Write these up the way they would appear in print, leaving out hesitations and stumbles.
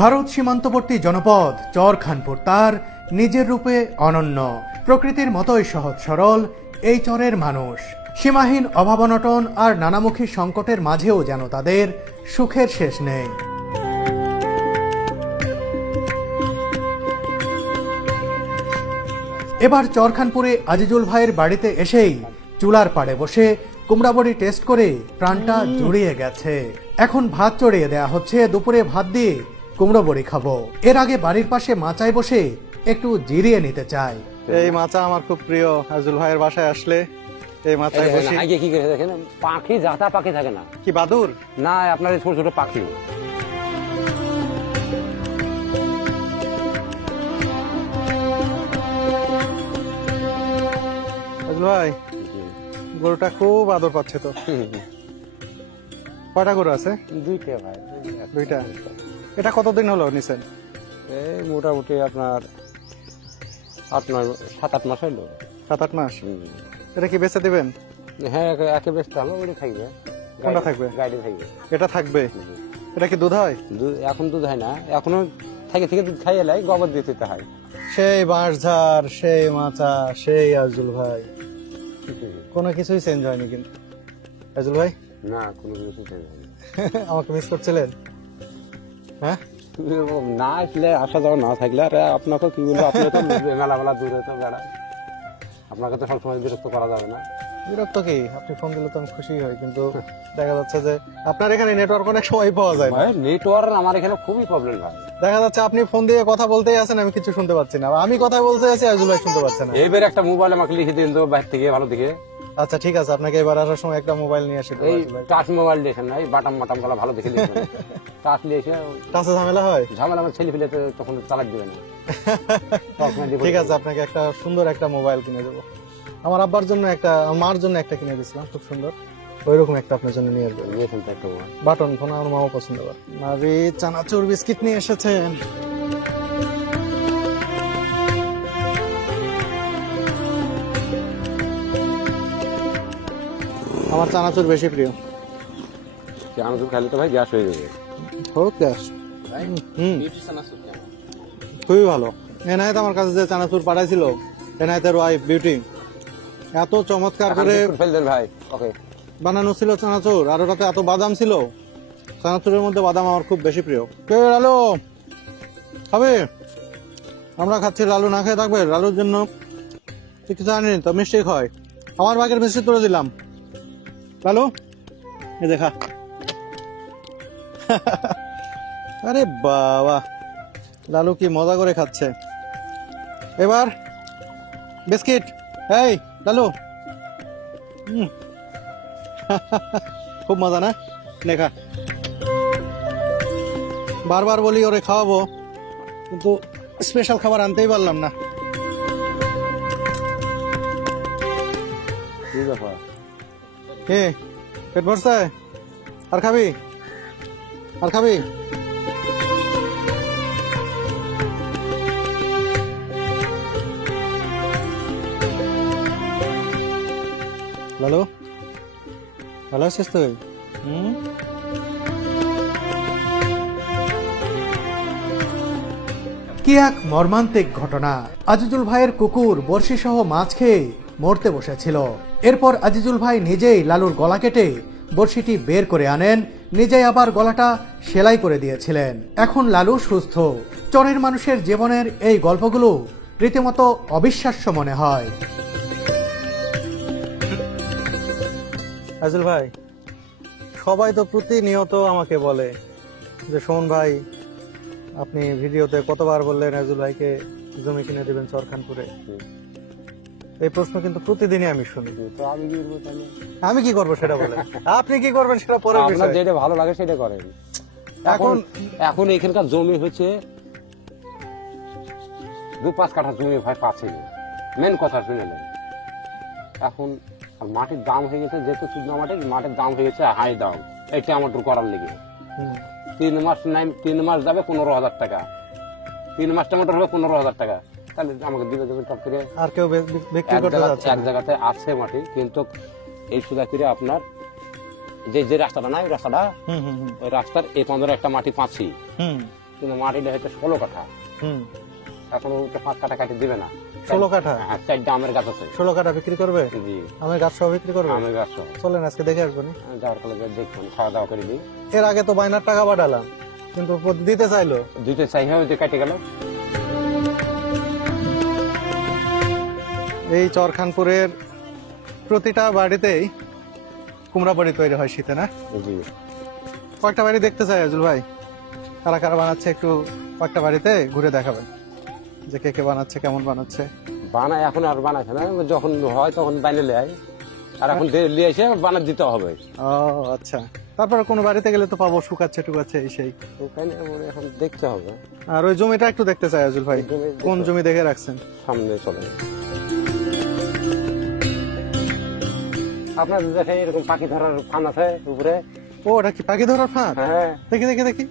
ভারত সীমান্তবর্তী জনপদ চরখানপুর তার নিজের রূপে অনন্য। প্রকৃতির মতোই সহজ সরল এই চরের মানুষ। সীমাহীন অভাব-অনটন আর নানামুখী সংকটের মাঝেও যেন তাদের সুখের শেষ নেই। এবার চরখানপুরে আজিজুল ভাইয়ের বাড়িতে এসেই চুলার পাড়ে বসে কুমড়াবড়ি টেস্ট করে প্রাণটা জুড়িয়ে গেছে। এখন ভাত চড়িয়ে দেয়া হচ্ছে, দুপুরে ভাত দিয়ে কুমড়ো বড়ি খাবো। এর আগে বাড়ির পাশে মাচায় বসে একটু জিরিয়ে নিতে চাই। এই মাচা আমার খুব প্রিয়। আজিজুল ভাইয়ের বাসায় আসলে এই মাচায় বসে আগে কি করে দেখেন, পাখি জাতা পাখি থাকে না কি বাদুর না, আপনার ছোট ছোট পাখি। আজিজুল ভাই গরুটা খুব আদর পাচ্ছে তো। কয়টা গরু আছে? দুইটা ভাই, দুইটা। এটা কতদিন হলো নিছেন? এই মোটামুটি আপনার 7-8 মাস হইলো। 7-8 মাস। এটা কি বেচে দিবেন? হ্যাঁ, একে বেশ ভালো করে থাকবে। কোনটা থাকবে? গাড়ি থাকবে। এটা থাকবে। এটা কি দুধ হয়? এখন দুধ হয় না, এখনো থেকে দুধ খাই এলাই গোবর দিয়ে দিতে হয়। সেই বাঁশঝাড়, সেই মাচা, সেই আজিজুল ভাই, কোনো কিছুই চেঞ্জ হয়নি কিন্তু। আজিজুল ভাই না, কোনো কিছু চেঞ্জ হয়নি। আমাকে মিস করছিলেন? হ্যাঁ, না আসলে আসা যাওয়া না থাকলে আর আপনাকে কি বলবো, আপনি তো মেলা দূরে তো বেড়ায়, আপনাকে তো সবসময় বিরক্ত করা যাবে না। বিরক্ত কি, আপনি ফোন দিলে তো আমি খুশি হই, কিন্তু দেখা যাচ্ছে যে আপনার এখানে নেটওয়ার্ক অনেক সময় পাওয়া যায় না। নেটওয়ার্ক আমার এখানে খুবই প্রবলেম ভাই। দেখা যাচ্ছে আপনি ফোন দিয়ে কথা বলতেই আছেন, আমি কিছু শুনতে পাচ্ছি না। আমি কথা বলতে আছি, আজিজুল ভাই শুনতে পাচ্ছে না। এবার একটা মোবাইল আমাকে লিখে দিন তো বাইরে থেকে, ভালো দিকে। আচ্ছা ঠিক আছে, আপনাকে এবার আসার সময় একটা মোবাইল নিয়ে আসি। এই টাচ মোবাইল দেখেন না, এই বাটাম গুলো ভালো দেখে লিখবেন। টাচ নিয়ে এসে টাচে ঝামেলা হয়, ঝামেলা আমার ছেলে ফেলে তখন চালাক দিবে না। ঠিক আছে, আপনাকে একটা সুন্দর একটা মোবাইল কিনে দেবো। আমার আব্বার জন্য একটা, মার জন্য একটা কিনে দিয়েছিলাম খুব সুন্দর, ওইরকম একটা আপনার জন্য নিয়ে আসবো। বাটন ফোন আমার মাও পছন্দ করে। মারি চানাচুর বিস্কিট নিয়ে এসেছেন। আমার চানাচুর বেশি প্রিয়। চানাচুর খাইলে তো ভাই গ্যাস হয়ে যাবে। হোক গ্যাস, খুবই ভালো। এনায়েত আমার কাছে যে চানাচুর পাঠাইছিল, এনায়েতের ওয়াইফ বিউটি, এত চমৎকার করে ভাই ওকে বানানো ছিল চানাচুর, আর ওটাতে এত বাদাম ছিল। চানাচুরের মধ্যে বাদাম আমার খুব বেশি প্রিয়। কে লালু খাবে? আমরা খাচ্ছি, লালু না খেয়ে থাকবে? লালুর জন্য কিছু জানি তো, মিষ্টি খায়। আমার ভাগের মিষ্টি তুলে দিলাম। লালু এই দেখা। আরে বাবা, লালু কি মজা করে খাচ্ছে। এবার বিস্কিট। এই লালু, খুব মজা না? দেখা, বারবার বলি ওরে খাওয়াবো, কিন্তু স্পেশাল খাবার আনতেই পারলাম না। পেট ভরছে? আর খাবি? আর খাবি? লালু ভালো আছিস তুই? কি এক মর্মান্তিক ঘটনা। আজিজুল ভাইয়ের কুকুর বড়শি সহ মাছ খেয়ে মরতে বসেছিল। এরপর আজিজুল ভাই নিজেই লালুর গলা কেটে বড়শিটি বের করে আনেন, নিজেই আবার গলাটা সেলাই করে দিয়েছিলেন। এখন লালু সুস্থ। চরের মানুষের জীবনের এই গল্পগুলো রীতিমতো অবিশ্বাস্য মনে হয়। আজিজুল ভাই, সবাই তো প্রতিনিয়ত আমাকে বলে যে শোন ভাই, আপনি ভিডিওতে কতবার বললেন আজিজুল ভাইকে জমি কিনে দিবেন চরখানপুরে। এই প্রশ্ন কিন্তু প্রতিদিনই আমি শুনি। তো আমি কি করবো সেটা বলে, আপনি কি করবেন সেটা পরে। আপনার যেটা ভালো লাগে সেটা করেন। এখন এখানকার জমি হচ্ছে 2-5 কাঠা জমি ভাই পাচ্ছে। মেন কথা শুনে নেন, এখন মাটির দাম হয়ে গেছে, যেহেতু চুদনা মাটির দাম হয়ে গেছে হাই দাম। এটা আমার করার লেগে 3 মাস যাবে 15,000 টাকা, 3 মাস টমেটো হবে 15,000 টাকা। তাহলে আমাকে দিলে দেবে টপ করে। আর কেউ বিক্রি করতে যাচ্ছে এক জায়গাতে আছে মাটি, কিন্তু এই সুদা করে আপনার যে রাস্তাটা নাই, ওই রাস্তাটা, ওই রাস্তার এই 15 একটা মাটি পাচ্ছি, কিন্তু মাটিটা হচ্ছে 16 কাঠা। হুম, এখন ওটা 5 কাঠা কাটি দিবে না। 16 কাঠা। হ্যাঁ, 4টা আমের গাছ আছে। 16 কাঠা বিক্রি করবে? জি, আমের গাছ সহ বিক্রি করবে? আমের গাছ সহ। চলেন আজকে দেখে আসবেন। যাওয়ার ফলে দেখবো, খাওয়া দাওয়া করে দিই। এর আগে তো বাইনার টাকা পাঠালাম, কিন্তু দিতে চাইলো। দুইটা চাই হয়ে কেটে গেল। এই চরখানপুরের প্রতিটা বাড়িতেই কুমড়া বড়ি তৈরি হয় শীতে, না? জি, কয়েকটা বাড়ি দেখতে চাই আজুল ভাই, কারা কারা বানাচ্ছে একটু কয়েকটা বাড়িতে ঘুরে দেখাবেন যে কে কে বানাচ্ছে, কেমন বানাচ্ছে। বানায় এখন আর বানাচ্ছে না, যখন হয় তখন বাইরে লেয়, আর এখন নিয়ে এসে বানা দিতে হবে। ও আচ্ছা, তারপরে কোনো বাড়িতে গেলে তো পাবো শুকাচ্ছে টুকাচ্ছে এই সেই। ওখানে এখন দেখতে হবে। আর ওই জমিটা একটু দেখতে চাই আজুল ভাই, কোন জমি দেখে রাখছেন? সামনে চলে আপনার দেখে এরকম পাখি ধরার ফান আছে উপরে। ও, ওটা কি পাখি ধরার ফাঁদ? হ্যাঁ, দেখি দেখি দেখি।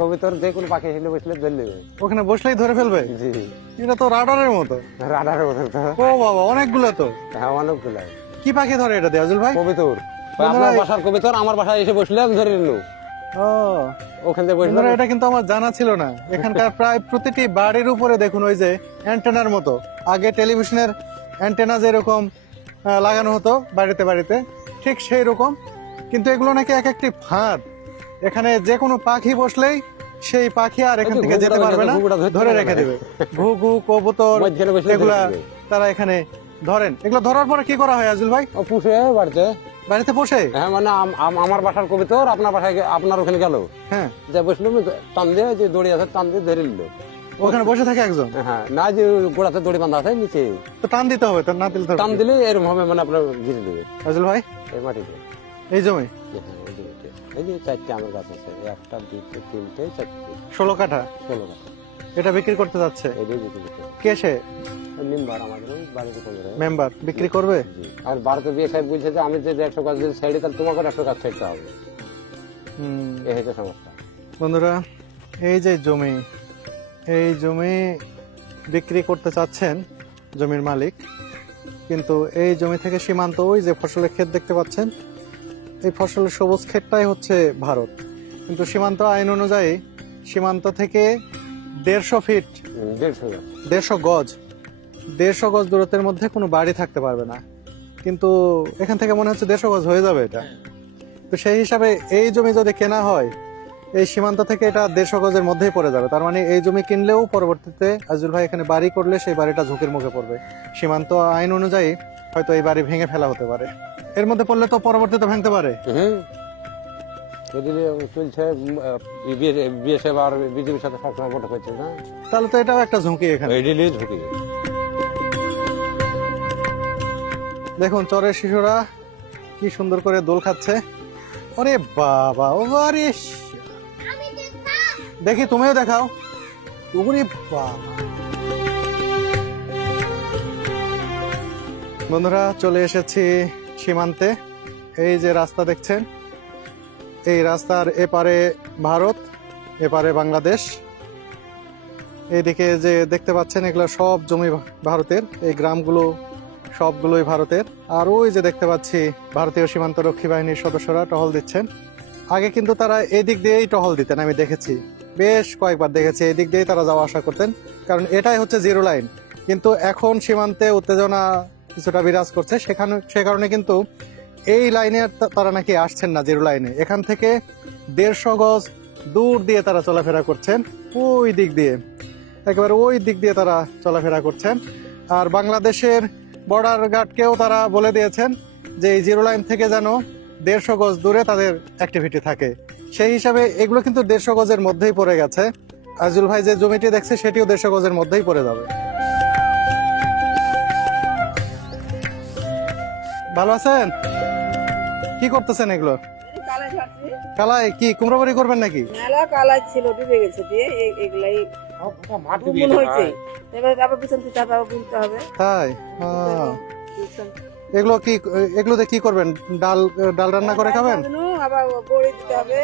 কবিতর যে কোনো পাখি এসে বসলে ধরে নেবে। ওখানে বসলেই ধরে ফেলবে? জি, এটা তো রাডারের মতো। রাডারের মতো তো। ও বাবা, অনেকগুলো তো। হ্যাঁ, অনেকগুলো। কি পাখি ধরে এটা আজুল ভাই? কবিতর। আপনার বাসার কবিতর আমার বাসায় এসে বসলে আমি ধরে নিল। ও, ওখান থেকে বসলে। বন্ধুরা, এটা কিন্তু আমার জানা ছিল না। এখানকার প্রায় প্রতিটি বাড়ির উপরে দেখুন ওই যে অ্যান্টেনার মতো, আগে টেলিভিশনের অ্যান্টেনা যেরকম লাগানো হতো বাড়িতে বাড়িতে, ঠিক সেই রকম, কিন্তু এগুলো নাকি এক একটি ফাঁদ। এখানে যে কোনো পাখি বসলেই সেই পাখি আর এখান থেকে যেতে পারবে না, ধরে রেখে দেবে। ঘুঘু, কবুতর, এগুলা তারা এখানে ধরেন। এগুলো ধরার পরে কি করা হয় আজুল ভাই? পুষে বাড়িতে, বাড়িতে পোষে? হ্যাঁ, মানে আমার বাসার কবিতর আপনার বাসায় আপনার ওখানে গেল, হ্যাঁ, যে বসলো টান দিয়ে, যে দড়ি আছে টান দিয়ে ধরে নিল। ওখানে বসে থাকে একজন? হ্যাঁ, না, যে গোড়াতে দড়ি বাঁধা আছে নিচে, তো টান দিতে হবে, না দিলে টান দিলে এরকম হবে, মানে আপনার ঘিরে দেবে। আজুল ভাই, এই মাটিতে, এই জমি হ্যাঁ, ওই জমিতে। এই যে 4টে আমের গাছ আছে, 1টা 2টে 3টে 4টে, 16 কাঠা। 16 কাঠা। এটা বিক্রি করতে যাচ্ছে? এটাই বিক্রি করতে হবে। কে সে? নিম্বার আমাদের ওই বাড়িতে করে। মেম্বার বিক্রি করবে? জি। আর ভারতে বিয়ে সাহেব বলছে যে আমি যে 100 গাছ যদি ছেড়ে, তাহলে তোমাকে 100 গাছ ছেড়তে হবে। এই হচ্ছে সমস্যা। বন্ধুরা, এই যে জমি, এই জমি বিক্রি করতে চাচ্ছেন জমির মালিক, কিন্তু এই জমি থেকে সীমান্ত, ওই যে ফসলের ক্ষেত দেখতে পাচ্ছেন, এই ফসলের সবুজ ক্ষেতটাই হচ্ছে ভারত। কিন্তু সীমান্ত আইন অনুযায়ী সীমান্ত থেকে 150 ফিট, 150 গজ, 150 গজ দূরত্বের মধ্যে কোনো বাড়ি থাকতে পারবে না। কিন্তু এখান থেকে মনে হচ্ছে 150 গজ হয়ে যাবে এটা। তো সেই হিসাবে এই জমি যদি কেনা হয়, এই সীমান্ত থেকে এটা 150 গজের মধ্যেই পড়ে যাবে। তার মানে এই জমি কিনলেও পরবর্তীতে আজুল ভাই এখানে বাড়ি করলে সেই বাড়িটা ঝুঁকির মুখে পড়বে। সীমান্ত আইন অনুযায়ী হয়তো এই বাড়ি ভেঙে ফেলা হতে পারে। এর মধ্যে পড়লে তো পরবর্তীতে ভাঙতে পারে। চলছে বিয়ে সাহেব আর বিজেপির সাথে সবসময় বৈঠক হচ্ছে না, তাহলে তো এটাও একটা ঝুঁকি এখানে। ঝুঁকি। দেখুন চরের শিশুরা কি সুন্দর করে দোল খাচ্ছে। ওরে বাবা, ও আরে, দেখি তুমিও দেখাও। ওরে বাবা, বন্ধুরা চলে এসেছি সীমান্তে। এই যে রাস্তা দেখছেন, এই রাস্তার এপারে ভারত, এপারে বাংলাদেশ। এইদিকে যে দেখতে পাচ্ছেন এগুলো সব জমি ভারতের, এই গ্রামগুলো সবগুলোই ভারতের। আর ওই যে দেখতে পাচ্ছি ভারতীয় সীমান্ত রক্ষী বাহিনীর সদস্যরা টহল দিচ্ছেন। আগে কিন্তু তারা এই দিক দিয়েই টহল দিতেন, আমি দেখেছি, বেশ কয়েকবার দেখেছি এই দিক দিয়েই তারা যাওয়া আসা করতেন, কারণ এটাই হচ্ছে জিরো লাইন। কিন্তু এখন সীমান্তে উত্তেজনা কিছুটা বিরাজ করছে, সে কারণে কিন্তু এই লাইনে তারা নাকি আসছেন না, জিরো লাইনে। এখান থেকে 150 গজ দূর দিয়ে তারা চলাফেরা করছেন, ওই দিক দিয়ে, একেবারে ওই দিক দিয়ে তারা চলাফেরা করছেন। আর বাংলাদেশের বর্ডার গার্ডকেও তারা বলে দিয়েছেন যে এই জিরো লাইন থেকে যেন 150 গজ দূরে তাদের অ্যাক্টিভিটি থাকে। সেই হিসাবে এগুলো কিন্তু 150 গজের মধ্যেই পড়ে গেছে। আজুল ভাই যে জমিটি দেখছে সেটিও 150 গজের মধ্যেই পড়ে যাবে। ভালো আছেন? কি করতেছেন এগুলো? কালাই কি কুমড়ো বাড়ি করবেন নাকি? কালাই ছিল, ডুবে গেছে দিয়ে এগুলাই হয়েছে। এবার আবার পিছন থেকে আবার বুনতে হবে। তাই? এগুলো কি, এগুলোতে কি করবেন? ডাল রান্না করে খাবেন? আবার বড়ি দিতে হবে,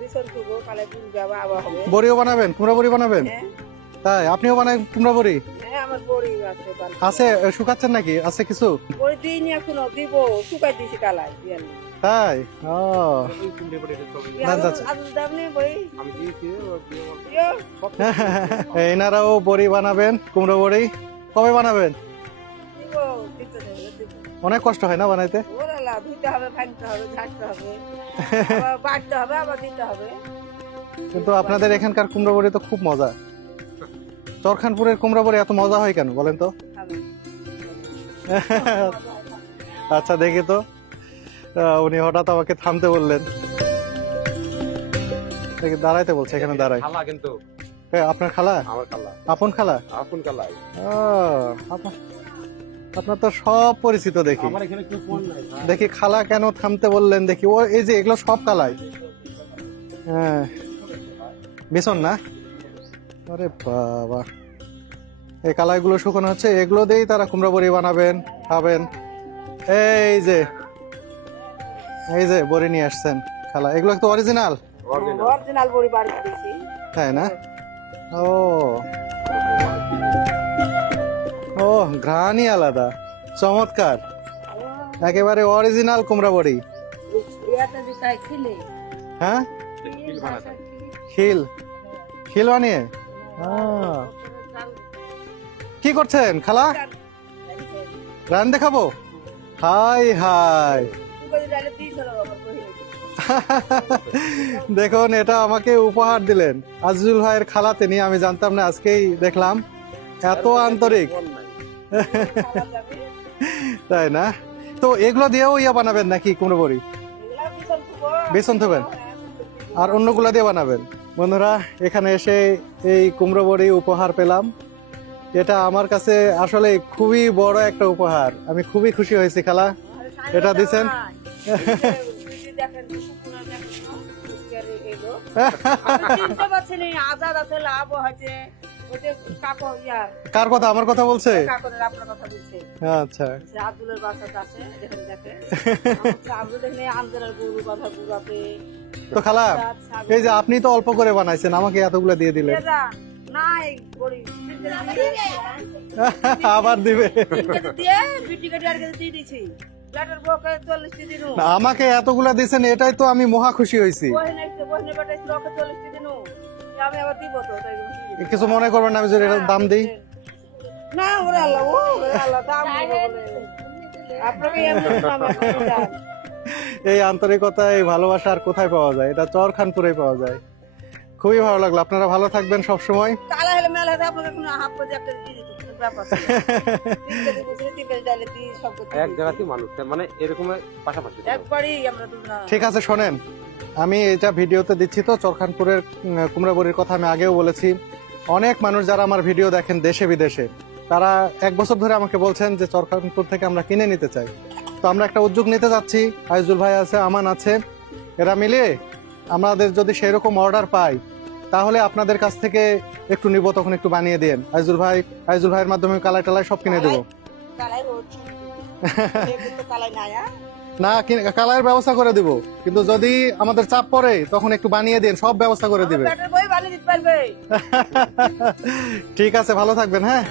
পিছন করবো, কালাই বুনতে হবে, আবার হবে। বড়িও বানাবেন, কুমড়ো বড়ি বানাবেন? তাই? আপনিও বানাবেন কুমড়ো বড়ি? হ্যাঁ, আমার বড়ি আছে। আছে? শুকাচ্ছেন নাকি? আছে কিছু? বড়ি দিইনি এখনো, দিব, শুকাই দিয়েছি কালাই। তাই? ও আচ্ছা, আচ্ছা। আলু দাম নেই বই আমি দিয়েছি দিও। এনারাও বড়ি বানাবেন, কুমড়ো বড়ি। কবে বানাবেন? দিব, দিতে দেবে, দিব। অনেক কষ্ট হয় না বানাইতে? ওরে আল্লাহ, ধুইতে হবে, ভাঙতে হবে, ঝাড়তে হবে, আবার বাটতে হবে, আবার দিতে হবে। কিন্তু আপনাদের এখানকার কুমড়ো বড়ি তো খুব মজা। চরখানপুরের কুমড়ো বড়ি এত মজা হয় কেন বলেন তো? খাবে। আচ্ছা দেখি তো। উনি হঠাৎ আমাকে থামতে বললেন, দেখি দাঁড়াইতে বলছে, এখানে দাঁড়াই। খালা কিন্তু আপনার খালা? আমার খালা, আপন খালা? আপন খালা। ও, আপনার তো সব পরিচিত দেখি। আমার এখানে কেউ ফোন নাই ভাই। দেখি খালা কেন থামতে বললেন দেখি। ও এই যে এগুলো সব কালাই। হ্যাঁ, বেসন না? আরে বাবা, এই কালাইগুলো শুকানো হচ্ছে, এগুলো দিয়েই তারা কুমড়া বড়ি বানাবেন, খাবেন। এই যে বড়ি নিয়ে আসছেন খালা, এগুলো তো অরিজিনাল? অরিজিনাল বড়ি বাড়িতে দিয়েছি। তাই না? ও ও, ঘ্রাণই আলাদা, চমৎকার, একেবারে অরিজিনাল কুমড়া বড়ি। ইয়াতে দিতাই ছিলে। হ্যাঁ, খিল বানিয়ে। কি করছেন খালা? রান দেখাবো? হাই হাই, দেখুন এটা আমাকে উপহার দিলেন আজিজুল ভাইয়ের খালা তিনি। আমি জানতাম না, আজকেই দেখলাম। এত আন্তরিক, তাই না? তো এগুলো দিয়েও ইয়া বানাবেন নাকি কুমড়ো বড়ি? বেসন থবেন আর অন্যগুলা দিয়ে বানাবেন? বন্ধুরা, এখানে এসে এই কুমড়ো বড়ি উপহার পেলাম। এটা আমার কাছে আসলে খুবই বড় একটা উপহার। আমি খুবই খুশি হয়েছি খালা, এটা দিছেন। কার কথা? আমার কথা বলছে? আচ্ছা, তো খালা এই যে আপনি তো অল্প করে বানাইছেন, আমাকে এতগুলো দিয়ে দিলেন। আবার দিবে? না, আমাকে এতগুলা দিয়েছেন, এটাই তো আমি মহা খুশি হয়েছি। কিছু মনে করবেন না আমি যদি এটার দাম দিই? না, ওরে আল্লাহ, দাম আপনাকে এই আন্তরিকতা, এই ভালোবাসা আর কোথায় পাওয়া যায়? এটা চরখানপুরে পাওয়া যায়। খুবই ভালো লাগলো। আপনারা ভালো থাকবেন সব সময়। এক জায়গাতেই মানুষ মানে এরকম পাশাপাশি। ঠিক আছে, শোনেন, আমি এটা ভিডিওতে দিচ্ছি তো চরখানপুরের কুমড়া বড়ির কথা আমি আগেও বলেছি। অনেক মানুষ যারা আমার ভিডিও দেখেন দেশে বিদেশে, তারা 1 বছর ধরে আমাকে বলছেন যে চরখানপুর থেকে আমরা কিনে নিতে চাই। তো আমরা একটা উদ্যোগ নিতে যাচ্ছি, আজিজুল ভাই আছে, আমান আছে, এরা মিলিয়ে আমাদের যদি সেরকম অর্ডার পাই তাহলে আপনাদের কাছ থেকে একটু নিব, তখন একটু বানিয়ে দেন। আজিজুল ভাইয়ের মাধ্যমে কালাই টালাই সব কিনে দেবো। না, কালারের ব্যবস্থা করে দিব, কিন্তু যদি আমাদের চাপ পড়ে তখন একটু বানিয়ে দেন, সব ব্যবস্থা করে দিবে। ঠিক আছে, ভালো থাকবেন। হ্যাঁ,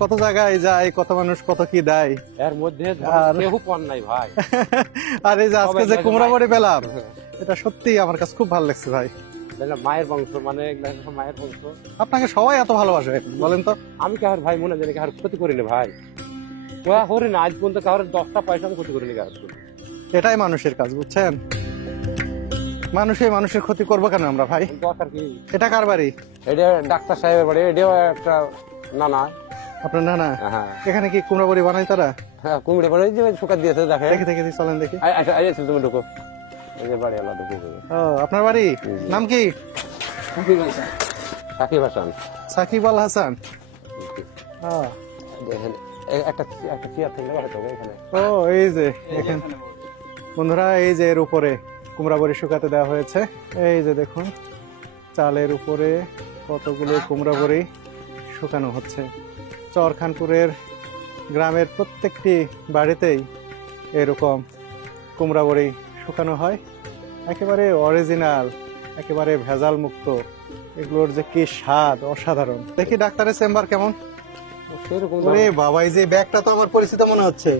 কত জায়গায় যায়, কত মানুষ কত কি দেয়, এর মধ্যে কেউ পণ নাই ভাই। আর এই যে আজকে যে কুমড়া বড়ি পেলাম, এটা সত্যি আমার কাছে খুব ভালো লাগছে ভাই। মায়ের বংশ, মানে মায়ের বংশ। আপনাকে সবাই এত ভালোবাসে, বলেন তো? আমি কার ভাই মনে জানি কার ক্ষতি করিনি ভাই, ওয়া করি না আজ পর্যন্ত কারোর 10টা পয়সা আমি ক্ষতি করিনি কারোর। এটাই মানুষের কাজ, বুঝছেন? মানুষের ক্ষতি করবো কেন আমরা ভাই? দরকার কি? এটা কার বাড়ি? এটা ডাক্তার সাহেবের বাড়ি। এটাও একটা নানা। আপনার নানা? হ্যাঁ। এখানে কি কুমড়া বড়ি বানাই তারা? হ্যাঁ, কুমড়ে বাড়ি যে শুকাত দিয়েছে, দেখে দেখি চলেন দেখি। আচ্ছা, আইছিল তুমি ঢুকো, এই যে বাড়ি আলাদা ঢুকো। ও, আপনার বাড়ি নাম কি? সাকিব হাসান। সাকিব আল হাসান। দেখেন একটা চেয়ার থাকলে হয়তো এখানে। ও, এই যে দেখেন বন্ধুরা, এই যে এর উপরে কুমড়া বড়ি শুকাতে দেওয়া হয়েছে। এই যে দেখুন, চালের উপরে কতগুলো কুমড়া বড়ি শুকানো হচ্ছে। চরখানপুরের গ্রামের প্রত্যেকটি বাড়িতেই এরকম কুমড়া বড়ি শুকানো হয়, একেবারে অরিজিনাল, একেবারে ভেজাল মুক্ত। এগুলোর যে কি স্বাদ, অসাধারণ। দেখি ডাক্তারের চেম্বার কেমন? সেরকম ওরে বাবা, এই যে ব্যাগটা তো আমার পরিচিত মনে হচ্ছে।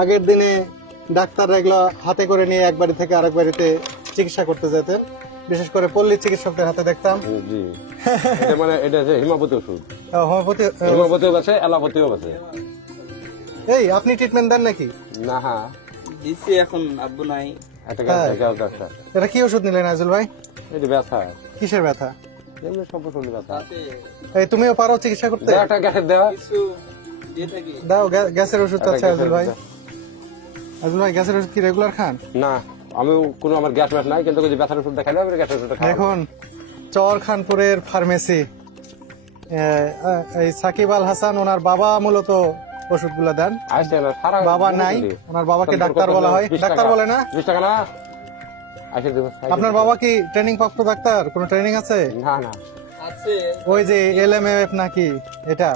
আগের দিনে ডাক্তাররা এগুলো হাতে করে নিয়ে এক বাড়ি থেকে আরেক বাড়িতে চিকিৎসা করতে যেতেন, বিশেষ করে পল্লী চিকিৎসকদের হাতে দেখতাম। জি এটা মানে এটা যে হিমাপতি ওষুধ, হোমিওপ্যাথি। হিমাপতিও আছে, এলাপতিও আছে। এই আপনি ট্রিটমেন্ট দেন নাকি? না হ্যাঁ দিছি, এখন আব্বু নাই। একটা ডাক্তার। এটা কি ওষুধ নিলেন আইজুল ভাই? এটা ব্যথা, কিসের ব্যথা? এমনি সব শরীর ব্যথা। এই তুমিও পারো চিকিৎসা করতে? একটা গ্যাসের দেওয়া, কিছু দিয়ে থাকি। দাও গ্যাসের ওষুধ একটা আছে আইজুল ভাই। গ্যাসের আইজুল ভাই গ্যাসের ওষুধ কি রেগুলার খান? না আমি কোনো আমার গ্যাস ম্যাস নাই, কিন্তু যদি ব্যথার ওষুধ দেখাইলে আমি গ্যাসের ওষুধ খাই। দেখুন চর খানপুরের ফার্মেসি, এই সাকিব আল হাসান ওনার বাবা মূলত ওষুধগুলো দেন। আসছে না সারা বাবা নাই, ওনার বাবাকে ডাক্তার বলা হয়। ডাক্তার বলে না? 20 টাকা না আসে দেবো। আপনার বাবা কি ট্রেনিং প্রাপ্ত ডাক্তার? কোনো ট্রেনিং আছে? না না আছে ওই যে LMF নাকি এটা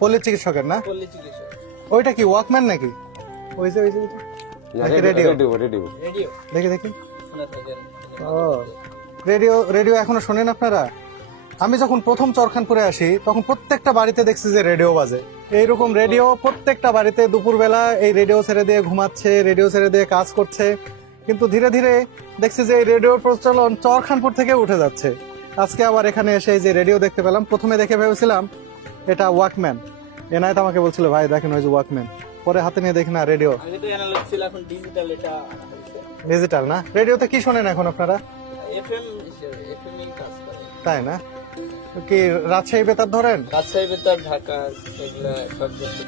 পল্লী চিকিৎসকের না? পল্লী চিকিৎসক। ওইটা কি ওয়াকম্যান নাকি? ওই যে নাকি রেডিও? রেডিও রেডিও দেখি শুনে থাকেন। ও রেডিও এখনো শোনেন আপনারা? আমি যখন প্রথম চরখানপুরে আসি তখন প্রত্যেকটা বাড়িতে দেখছি যে রেডিও বাজে। এইরকম রেডিও প্রত্যেকটা বাড়িতে দুপুরবেলা এই রেডিও ছেড়ে দিয়ে ঘুমাচ্ছে, রেডিও ছেড়ে দিয়ে কাজ করছে। কিন্তু ধীরে ধীরে দেখছি যে এই রেডিওর প্রচলন চরখানপুর থেকে উঠে যাচ্ছে। আজকে আবার এখানে এসে এই যে রেডিও দেখতে পেলাম। প্রথমে দেখে ভেবেছিলাম এটা ওয়াকম্যান, এনায়েত আমাকে বলছিল ভাই দেখেন ওই যে ওয়াকম্যান, পরে হাতে নিয়ে দেখি না রেডিও আগে তো অ্যানালগ ছিল, এখন ডিজিটাল এটা হয়েছে। ডিজিটাল না? রেডিওতে কি শোনেন এখন আপনারা? এফএম এফএম কাজ করে। তাই না? কি রাজশাহী বেতার ধরেন? রাজশাহী বেতার, ঢাকা, এগুলা সব কিছু।